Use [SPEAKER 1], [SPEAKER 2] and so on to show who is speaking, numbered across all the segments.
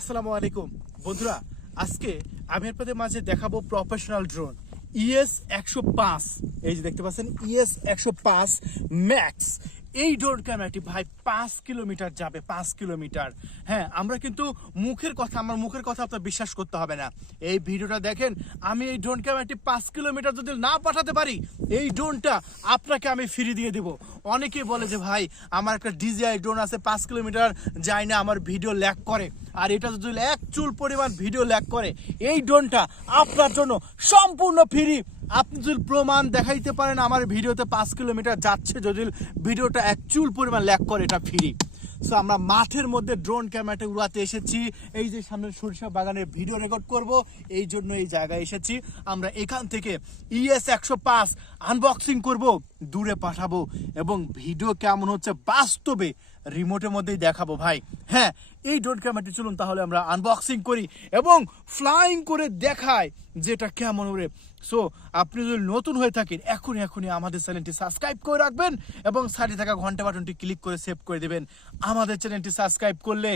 [SPEAKER 1] আসসালামু আলাইকুম। বন্ধুরা, আজকে আমি আপনাদের মাঝে দেখাবো প্রফেশনাল ড্রোন ইএস একশো পাঁচ। এই যে দেখতে পাচ্ছেন ইএস একশো পাঁচ ম্যাক্স এই ড্রোন ক্যামেরাটি ভাই পাঁচ কিলোমিটার যাবে, পাঁচ কিলোমিটার। হ্যাঁ আমরা কিন্তু মুখের কথা, আমার মুখের কথা আপনার বিশ্বাস করতে হবে না। এই ভিডিওটা দেখেন, আমি এই ড্রোন ক্যামেরাটি পাঁচ কিলোমিটার যদি না পাঠাতে পারি, এই ড্রোনটা আপনাকে আমি ফ্রি দিয়ে দিব। অনেকেই বলে যে, ভাই, আমার একটা ডিজিআই ড্রোন আছে, পাঁচ কিলোমিটার যায় না, আমার ভিডিও ল্যাক করে। আর এটা যদি এক চুল পরিমাণ ভিডিও ল্যাক করে, এই ড্রোনটা আপনার জন্য সম্পূর্ণ ফ্রি। আপনি যদি প্রমাণ দেখাইতে পারেন আমার ভিডিওতে পাঁচ কিলোমিটার যাচ্ছে যদি ভিডিওটা এক চুল পরিমাণ ল্যাক করে, এটা ফ্রি সো আমরা মাঠের মধ্যে ড্রোন ক্যামেরাটা উড়াতে এসেছি। এই যে সামনে সরিষা বাগানের ভিডিও রেকর্ড করব, এই জন্য এই জায়গায় এসেছি। আমরা এখান থেকে ইএস একশো পাঁচ আনবক্সিং করব, দূরে পাঠাবো এবং ভিডিও কেমন হচ্ছে বাস্তবে রিমোটের মধ্যেই দেখাবো। ভাই হ্যাঁ এই ড্রোন ক্যামেরাটি চলুন তাহলে আমরা আনবক্সিং করি এবং ফ্লাইং করে দেখাই যেটা কেমন ওরে। সো আপনি যদি নতুন হয়ে থাকেন, এখনই এখনই আমাদের চ্যানেলটি সাবস্ক্রাইব করে রাখবেন এবং সাইডে থাকা ঘণ্টা বাটনটি ক্লিক করে সেভ করে দেবেন। আমাদের চ্যানেলটি সাবস্ক্রাইব করলে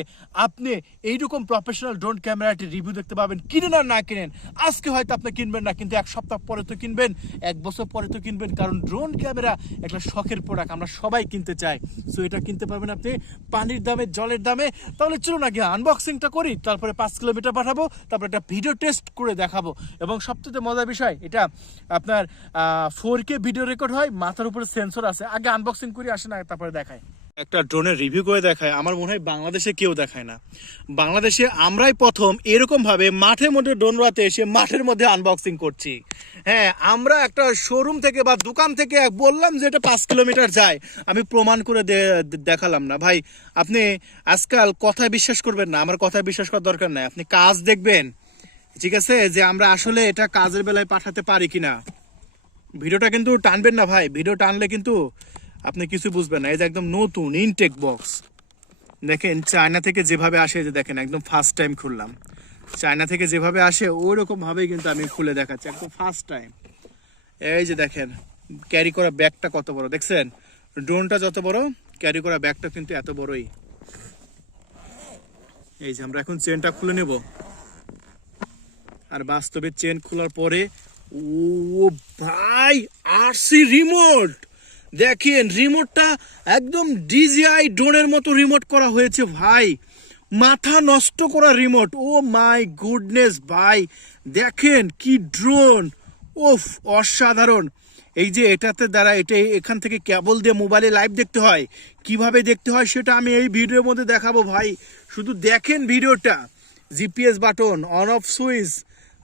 [SPEAKER 1] আপনি এইরকম প্রফেশনাল ড্রোন ক্যামেরাটি রিভিউ দেখতে পাবেন, কিনেন আর না কিনেন। আজকে হয়তো আপনি কিনবেন না, কিন্তু এক সপ্তাহ পরে তো কিনবেন, এক বছর পরে তো কিনবেন, কারণ ড্রোন ক্যামেরা একটা শখের প্রোডাক্ট আমরা সবাই কিনতে চাই। সো এটা কিনতে পারবেন আপনি পানির দামে, জলের দামে। তাহলে চলুন আগে আনবক্সিংটা করি, তারপরে পাঁচ কিলোমিটার পাঠাবো, তারপরে একটা ভিডিও টেস্ট করে দেখাবো। এবং সবথেকে মজার বিষয়, এটা আপনার ফোর কে ভিডিও রেকর্ড হয়, মাথার উপরে সেন্সর আছে। আগে আনবক্সিং করি, আসে না, তারপরে দেখায়। একটা ড্রোনের রিভিউ করে দেখায়, আমার মনে হয় বাংলাদেশে কেউ দেখায় না। বাংলাদেশে আমরাই প্রথম এরকম ভাবে মাঠের মধ্যে ড্রোন রাতে এসে মাঠের মধ্যে আনবক্সিং করছি। হ্যাঁ আমরা একটা শোরুম থেকে বা দোকান থেকে বললাম যে এটা পাঁচ কিলোমিটার যায়। আমি প্রমাণ করে দেখালাম না। ভাই, আপনি আজকাল কথায় বিশ্বাস করবেন না, আমার কথায় বিশ্বাস করার দরকার নাই। আপনি কাজ দেখবেন, ঠিক আছে? যে আমরা আসলে এটা কাজের বেলায় পাঠাতে পারি কিনা। ভিডিওটা কিন্তু টানবেন না ভাই, ভিডিও টানলে কিন্তু আপনি কিছু বুঝবেন না। এই যে একদম নতুন ইনটেক বক্স দেখেন চায়না থেকে যেভাবে আসে যে দেখেন, একদম ফার্স্ট টাইম খুললাম। চায়না থেকে যেভাবে আসে ওই রকম ভাবেই কিন্তু আমি খুলে দেখাচ্ছি, একদম ফার্স্ট টাইম এই যে দেখেন ক্যারি করা ব্যাগটা কত বড়, দেখছেন? ড্রোনটা যত বড় ক্যারি করা ব্যাগটা কিন্তু এত বড়ই। এই যে আমরা এখন চেনটা খুলে নেব। আর বাস্তবে চেন খোলার পরে, ও ভাই আরসি রিমোট দেখেন রিমোটটা একদম ডিজিআই ড্রোনের মতো রিমোট করা হয়েছে ভাই। মাথা নষ্ট করা রিমোট ও মাই গুডনেস ভাই। দেখেন কি ড্রোন ওফ, অসাধারণ। এই যে এটাতে দ্বারা এটা এখান থেকে কেবল দিয়ে মোবাইলে লাইভ দেখতে হয়। কীভাবে দেখতে হয় সেটা আমি এই ভিডিওর মধ্যে দেখাবো ভাই। শুধু দেখেন ভিডিওটা। GPS button on off switch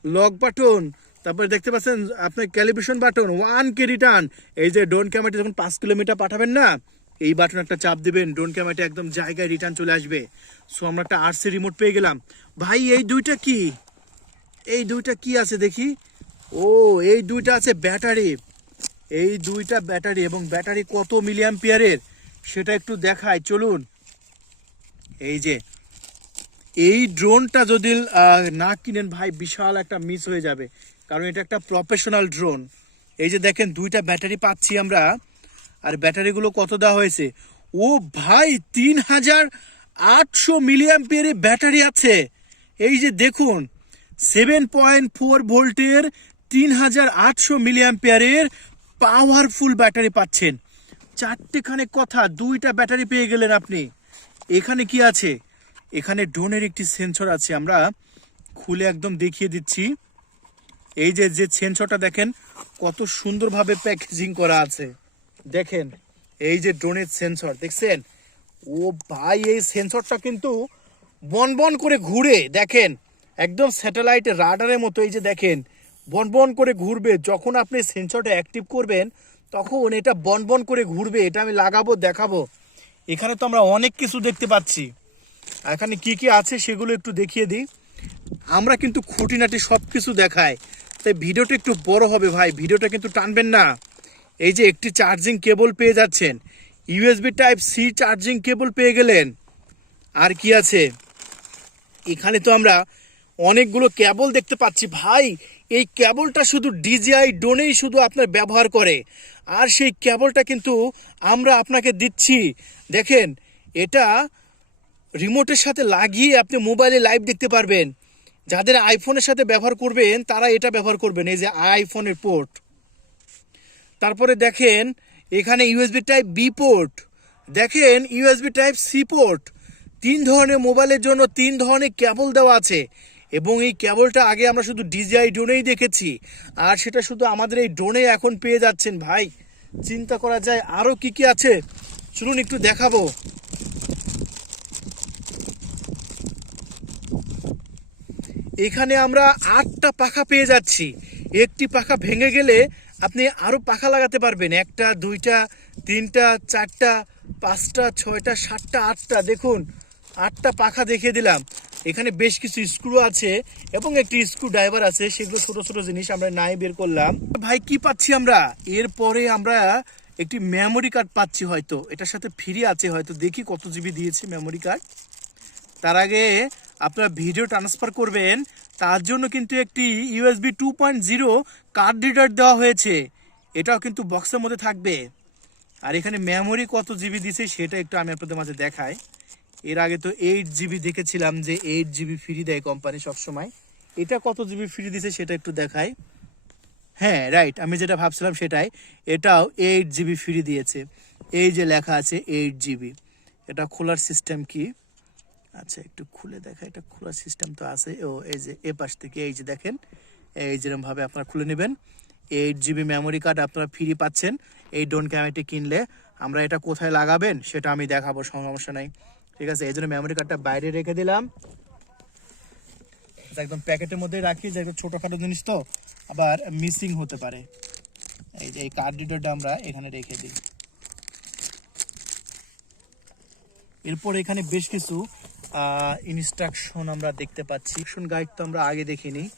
[SPEAKER 1] lock button তারপরে দেখতে পাচ্ছেন আপনার ক্যালিব্রেশন বাটন ওয়ান কে রিটার্ন এই যে ড্রোন ক্যামেরাটি যখন পাঁচ কিলোমিটার পাঠাবেন না, এই বাটন একটা চাপ দেবেন ড্রোন ক্যামেরাটা একদম জায়গায় রিটার্ন চলে আসবে। সো আমরা একটা আরসি রিমোট পেয়ে গেলাম। ভাই, এই দুইটা কি? এই দুইটা কি আছে দেখি? ও, এই দুইটা আছে ব্যাটারি। এই দুইটা ব্যাটারি এবং ব্যাটারি কত মিলিয়াম পিয়ারের সেটা একটু দেখায় চলুন। এই যে, এই ড্রোনটা যদি না কিনেন, ভাই, বিশাল একটা মিস হয়ে যাবে। কারণ এটা একটা প্রফেশনাল ড্রোন এই যে দেখেন, দুইটা ব্যাটারি পাচ্ছি আমরা। আর ব্যাটারিগুলো কত দেওয়া হয়েছে? ও ভাই, তিন হাজার আটশো মিলিয়াম পেয়ারে ব্যাটারি আছে। এই যে দেখুন সেভেন পয়েন্ট ফোর ভোল্টের তিন হাজার আটশো মিলিয়াম পেয়ারের পাওয়ারফুল ব্যাটারি পাচ্ছেন। চারটেখানে কথা, দুইটা ব্যাটারি পেয়ে গেলেন আপনি। এখানে কি আছে? এখানে ড্রোনের একটি সেন্সর আছে। আমরা খুলে একদম দেখিয়ে দিচ্ছি। এই যে যে সেন্সরটা দেখেন, কত সুন্দরভাবে প্যাকেজিং করা আছে। দেখেন, এই যে ড্রোনের সেন্সর দেখছেন? ও ভাই, এই সেন্সরটা কিন্তু বন বন করে ঘুরে, দেখেন? একদম স্যাটেলাইট রাডারের মতো, এই যে দেখেন? বন বন করে ঘুরবে। যখন আপনি সেন্সরটা অ্যাক্টিভ করবেন, তখন এটা বন বন করে ঘুরবে। এটা আমি লাগাবো, দেখাবো। এখানে তো আমরা অনেক কিছু দেখতে পাচ্ছি। এখানে কি কি আছে সেগুলো একটু দেখিয়ে দিই। আমরা কিন্তু খুঁটিনাটি সব কিছু দেখাই। তাই ভিডিওটা একটু বড় হবে ভাই। ভিডিওটা কিন্তু টানবেন না। এই যে একটি চার্জিং কেবল পেয়ে যাচ্ছেন। USB type C charging cable পেয়ে গেলেন। আর কি আছে? এখানে তো আমরা অনেকগুলো কেবল দেখতে পাচ্ছি ভাই। এই কেবলটা শুধু ডিজিআই ডোনেই শুধু আপনার ব্যবহার করে। আর সেই কেবলটা কিন্তু আমরা আপনাকে দিচ্ছি। দেখেন, এটা রিমোটের সাথে লাগিয়ে আপনি মোবাইলে লাইভ দেখতে পারবেন। যাদের আইফোনের সাথে ব্যবহার করবেন, তারা এটা ব্যবহার করবেন, এই যে আইফোনের পোর্ট তারপরে দেখেন, এখানে ইউএসবি টাইপ বি পোর্ট দেখেন ইউএসবি টাইপ সি পোর্ট তিন ধরনের মোবাইলের জন্য তিন ধরনের কেবল দেওয়া আছে। এবং এই কেবলটা আগে আমরা শুধু ডিজিআই ড্রোনেই দেখেছি। আর সেটা শুধু আমাদের এই ড্রোনে এখন পেয়ে যাচ্ছেন ভাই। চিন্তা করা যায় আরও কি কি আছে? চলুন একটু দেখাবো। এখানে আমরা আটটা পাখা পেয়ে যাচ্ছি। একটি পাখা ভেঙে গেলে আপনি আরও পাখা লাগাতে পারবেন। একটা, দুইটা, তিনটা, চারটা, পাঁচটা, ছয়টা, সাতটা, আটটা। দেখুন, আটটা পাখা দেখিয়ে দিলাম। এখানে বেশ কিছু স্ক্রু আছে এবং একটি স্ক্রু ড্রাইভার আছে। সেগুলো ছোট ছোট জিনিস আমরা নাই বের করলাম। ভাই, কি পাচ্ছি আমরা? এরপরে আমরা একটি মেমোরি কার্ড পাচ্ছি হয়তো। এটার সাথে ফ্রি আছে হয়তো। দেখি কত জিবি দিয়েছে মেমোরি কার্ড তার আগে আপনারা ভিডিও ট্রান্সফার করবেন, তার জন্য কিন্তু একটি USB two point zero card reader দেওয়া হয়েছে। এটাও কিন্তু বক্সের মধ্যে থাকবে। আর এখানে মেমোরি কত জিবি দিছে, সেটা একটু আমি আপনাদের মাঝে দেখাই। এর আগে তো এইট জিবি দেখেছিলাম যে এইট জিবি ফ্রি দেয় কোম্পানি সবসময়। এটা কত জিবি ফ্রি দিছে, সেটা একটু দেখাই। হ্যাঁ রাইট আমি যেটা ভাবছিলাম সেটাই। এটাও এইট জিবি ফ্রি দিয়েছে। এই যে লেখা আছে এইট জিবি এটা খোলার সিস্টেম কি? আচ্ছা একটু খুলে দেখা এটা খোলা সিস্টেম তো আছে। ও, এই যে এ পাশ থেকে, এই যে দেখেন, এই যেরকম ভাবে আপনারা খুলে নেবেন এইট জিবি মেমোরি কার্ড আপনারা ফ্রি পাচ্ছেন। এই ডোন ক্যামেরাটি কিনলে আমরা এটা কোথায় লাগাবেন, সেটা আমি দেখাবো সমস্যা নাই। ঠিক আছে, এই জন্য মেমোরি কার্ডটা বাইরে রেখে দিলাম। এটা একদম প্যাকেটের মধ্যে রাখি, যে ছোটোখাটো জিনিস তো, আবার মিসিং হতে পারে। এই যে, এই কার্ড রিডারটা আমরা এখানে রেখে দিই। এরপর এখানে বেশ কিছু ইনস্ট্রাকশন আমরা দেখতে পাচ্ছি। ইনস্ট্রাকশন গাইড তো আমরা আগে দেখিনি।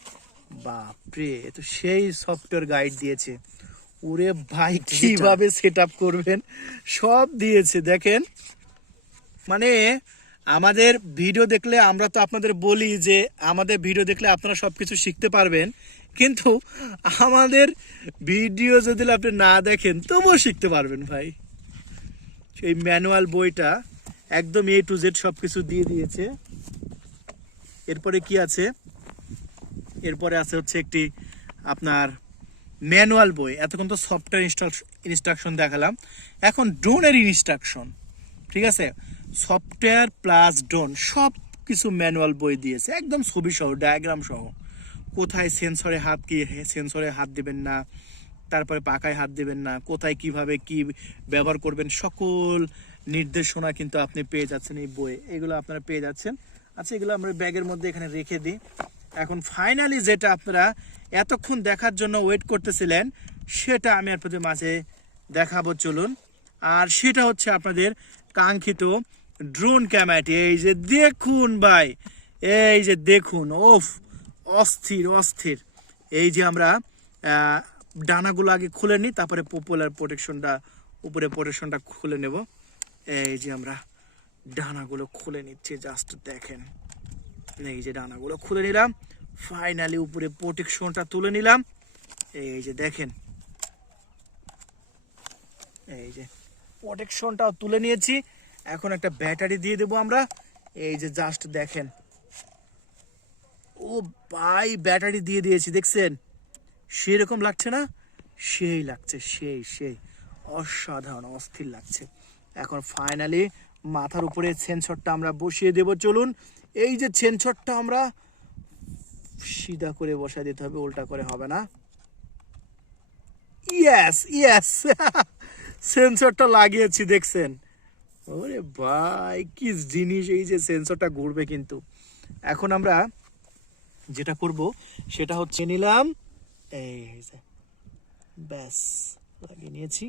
[SPEAKER 1] বাপরে তো সেই সফটওয়্যার গাইড দিয়েছে। ওরে ভাই কীভাবে সেট করবেন? সব দিয়েছে দেখেন। মানে আমাদের ভিডিও দেখলে আমরা তো আপনাদের বলি যে আমাদের ভিডিও দেখলে আপনারা সব কিছু শিখতে পারবেন। কিন্তু আমাদের ভিডিও যদি আপনি না দেখেন তবুও শিখতে পারবেন ভাই। সেই ম্যানুয়াল বইটা একদম এ টু জেড সব কিছু দিয়ে দিয়েছে। এরপরে কি আছে? এরপরে আছে হচ্ছে একটি আপনার ম্যানুয়াল বই। এতক্ষণ তো সফটওয়্যার ইনস্ট্রাকশন দেখালাম। এখন ড্রোনের ইনস্ট্রাকশন। ঠিক আছে? সফটওয়্যার প্লাস ড্রোন সব কিছু ম্যানুয়াল বই দিয়েছে। একদম ছবি সহ, ডায়াগ্রাম সহ। কোথায় সেন্সরে হাত কি সেন্সরে হাত দেবেন না, তারপরে পাকায় হাত দেবেন না, কোথায় কীভাবে কি ব্যবহার করবেন, সকল নির্দেশনা কিন্তু আপনি পেয়ে যাচ্ছেন এই বইয়ে। এগুলো আপনারা পেয়ে যাচ্ছেন। আচ্ছা এগুলো আমরা ব্যাগের মধ্যে এখানে রেখে দিই। এখন ফাইনালি যেটা আপনারা এতক্ষণ দেখার জন্য ওয়েট করতেছিলেন, সেটা আমি আপনাদের মাঝে দেখাবো, চলুন। আর সেটা হচ্ছে আপনাদের কাঙ্ক্ষিত ড্রোন ক্যামেরাটি এই যে দেখুন ভাই, এই যে দেখুন, ওফ, অস্থির অস্থির। এই যে আমরা ডানাগুলো আগে খুলে নিই, তারপরে পপুলার প্রোটেকশনটা উপরে প্রোটেকশনটা খুলে নেব। এই যে আমরা ডানাগুলো খুলে নিচ্ছি জাস্ট দেখেন। এই যে ডানাগুলো খুলে নিলাম ফাইনালি উপরে প্রোটেকশনটা তুলে নিলাম। এই যে দেখেন। এই যে প্রোটেকশনটাও তুলে নিয়েছি। এখন একটা ব্যাটারি দিয়ে দেবো আমরা। এই যে জাস্ট দেখেন। ও ভাই, ব্যাটারি দিয়ে দিয়েছি, দেখছেন? সেরকম লাগছে না? সেই লাগছে, সেই সেই। অসাধারণ, অস্থির লাগছে। এখন ফাইনালি মাথার উপরে সেন্সরটা আমরা বসিয়ে দেব, চলুন। এই যে সেন্সরটা আমরা সিধা করে বসায় দিতে হবে, উল্টা করে হবে না। ইয়াস ইয়েস সেন্সরটা লাগিয়েছি, দেখছেন? ওরে ভাই, কি জিনিস, এই যে সেন্সরটা ঘুরবে কিন্তু। এখন আমরা যেটা করব, সেটা হচ্ছে নিলাম, এই ব্যাস, লাগিয়ে নিয়েছি।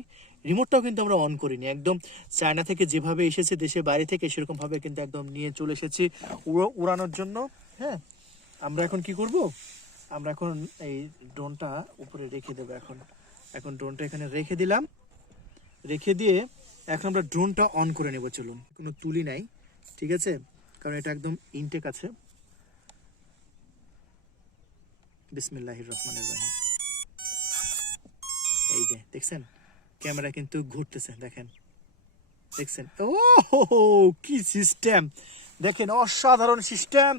[SPEAKER 1] রিমোটটাও কিন্তু আমরা অন করিনি। একদম চায়না থেকে যেভাবে এসেছে, দেশের বাইরে থেকে সেরকম ভাবে কিন্তু একদম নিয়ে চলে এসেছি উড়ো- উড়ানোর জন্য। হ্যাঁ আমরা এখন কি করব? আমরা এখন এই ড্রোনটা উপরে রেখে দেবো এখন। এখন ড্রোনটা এখানে রেখে দিলাম। রেখে দিয়ে এখন আমরা ড্রোনটা অন করে নেব, চলুন। কোনো তুলি নাই, ঠিক আছে? কারণ এটা একদম ইনটেক আছে। বিসমিল্লাহির রহমানির রহিম। এই যে, দেখছেন? ক্যামেরা কিন্তু ঘুরতেছে, দেখেন। দেখছেন? ও, কি সিস্টেম দেখেন, অসাধারণ সিস্টেম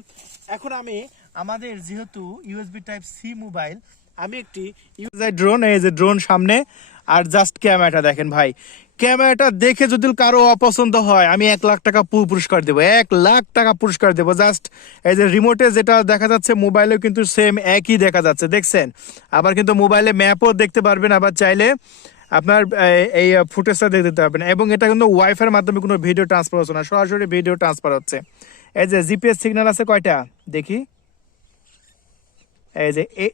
[SPEAKER 1] এখন আমি আমাদের যেহেতু ইউএসবি টাইপ সি মোবাইল আমি একটি ইউজার ড্রোন এই যে ড্রোন সামনে, আর জাস্ট ক্যামেরাটা দেখেন ভাই। ক্যামেরাটা দেখে যদি কারও অপছন্দ হয়, আমি এক লাখ টাকা পুরস্কার দেবো, এক লাখ টাকা পুরস্কার দেবো। জাস্ট এই যে রিমোটে যেটা দেখা যাচ্ছে মোবাইলেও কিন্তু সেম একই দেখা যাচ্ছে, দেখছেন? আবার কিন্তু মোবাইলে ম্যাপও দেখতে পারবেন, আবার চাইলে আপনার এই- ফুটেজটা দেখতে পারবেন। এবং এটা কিন্তু ওয়াইফাইয়ের মাধ্যমে কোনো ভিডিও ট্রান্সফার হচ্ছে না, সরাসরি ভিডিও ট্রান্সফার হচ্ছে। এই যে জিপিএস সিগন্যাল আছে কয়টা? দেখি। এই যে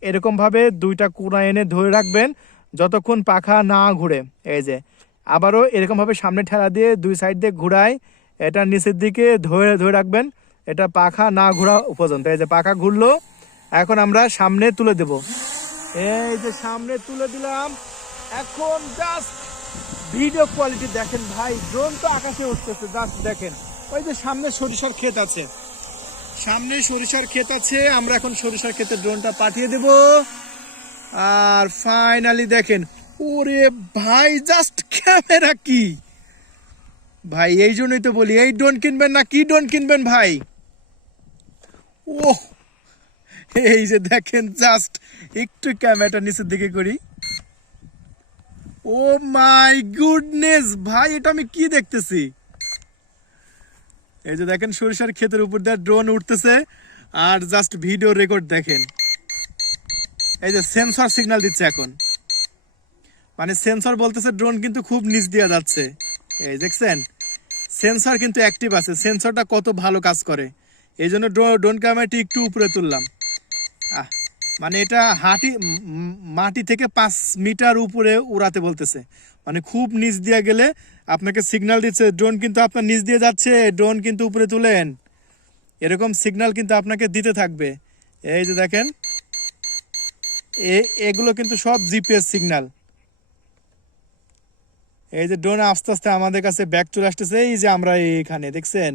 [SPEAKER 1] এরকমভাবে দুইটা কোনা এনে ধরে রাখবেন, যতক্ষণ পাখা না ঘুরে। এই যে, আবারও এরকমভাবে সামনে ঠেলা দিয়ে দুই সাইড দিয়ে ঘুরায়, এটা নিচের দিকে ধরে ধরে রাখবেন, এটা পাখা না ঘোরা পর্যন্ত। এই যে, পাখা ঘুরলো, এখন আমরা সামনে তুলে দেব। এই যে, সামনে তুলে দিলাম। এখন জাস্ট ভিডিও কোয়ালিটি দেখেন ভাই ড্রোন তো আকাশে উঠতেছে জাস্ট দেখেন। ওই যে সামনে সরিষার ক্ষেত আছে। সামনে সরিষার ক্ষেত আছে, আমরা এখন সরিষার ক্ষেতে ড্রোনটা পাঠিয়ে দেব। আর ফাইনালি দেখেন, ওরে ভাই জাস্ট ক্যামেরা কি? ভাই, এই জন্যই তো বলি, এই ড্রোন কিনবেন না, কি ড্রোন কিনবেন ভাই? ও এই যে দেখেন জাস্ট একটু ক্যামেরাটা নিচের দিকে করি। ও মাই গুডনেস, ভাই, এটা আমি কি দেখতেছি? এই যে দেখেন, সরিষার ক্ষেতের উপর দিয়ে ড্রোন উঠতেছে, আর জাস্ট ভিডিও রেকর্ড দেখেন। এই যে সেন্সর সিগন্যাল দিচ্ছে এখন। মানে সেন্সর বলতেছে ড্রোন কিন্তু খুব নিচ দিয়ে যাচ্ছে। এই দেখছেন? সেন্সর কিন্তু অ্যাক্টিভ আছে সেন্সরটা কত ভালো কাজ করে। এই জন্য ড্রোন ক্যামেরাটি একটু উপরে তুললাম। আহ মানে এটা হাঁটি মাটি থেকে পাঁচ মিটার উপরে উড়াতে বলতেছে। মানে খুব নিচ দিয়ে গেলে আপনাকে সিগন্যাল দিচ্ছে ড্রোন কিন্তু আপনার নিচ দিয়ে যাচ্ছে ড্রোন কিন্তু উপরে তুলেন। এরকম সিগনাল কিন্তু আপনাকে দিতে থাকবে। এই যে দেখেন এগুলো কিন্তু সব জিপিএস সিগনাল এই যে ড্রোন আস্তে আস্তে আমাদের কাছে ব্যাক চলে আসতেছে, এই যে আমরা এইখানে, দেখছেন?